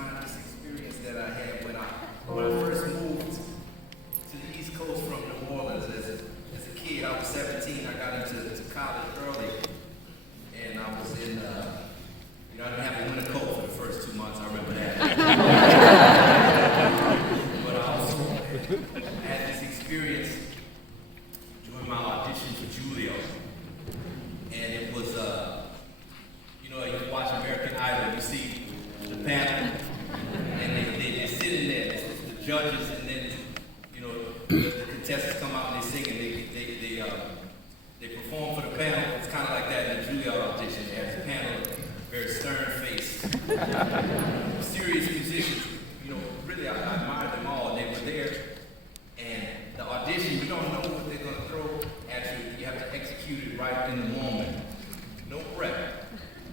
remind this experience that I had when I first moved to the East Coast from New Orleans. As a kid, I was 17. I got into college early, and I was in. I didn't have a winter coat for the first 2 months. I remember that. But I also had this experience during my audition for Julliard, and it was you watch American Idol, you see the panel, and they're sitting there, it's the judges, and then, the contestants come out and they sing, and they perform for the panel. It's kind of like that in the Julliard audition. They have the panel, very stern-faced, serious musicians. Really, I admired them all, and they were there. And the audition, you don't know what they're going to throw at you. You have to execute it right in the moment. No prep.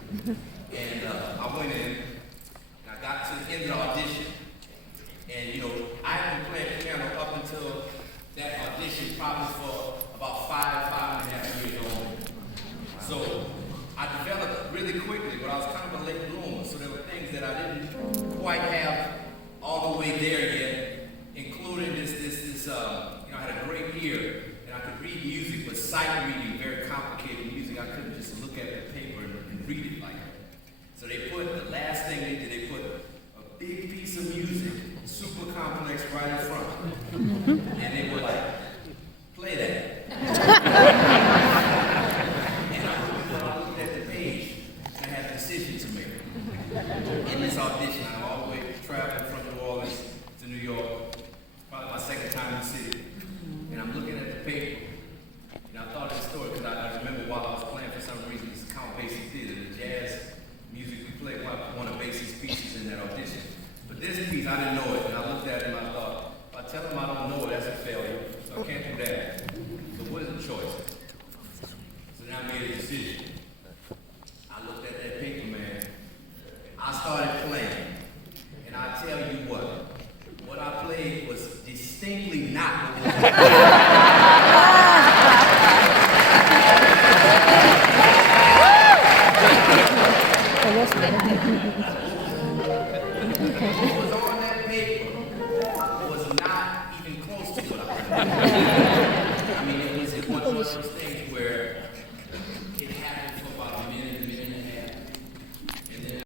And I went in, and I got to the end of the audition, and I had been playing piano up until that audition, probably for about five and a half years old. So I developed really quickly, but I was kind of a late bloomer, so there were things that I didn't quite have all the way there yet, including this I had a great ear, and I could read music, but sight reading, very complicated music, I couldn't just look at the paper and read it like that. So they put, the last thing they did, they put a big piece of music, super complex, right in front. And they were like, play that. And I looked at the page, and I had a decision to make. In this audition, I all the way traveled from New Orleans to New York, probably my second time in the city. And I'm looking at the paper, and I thought of the story, because I remember while I was playing, for some reason, this Count Basie Theater, the jazz music we played, one of Basie's pieces in that audition. But this piece, I didn't know it, and I looked at it and I thought, if I tell them I don't know it, that's a failure, so I can't do that. So what is the choice? So then I made a decision.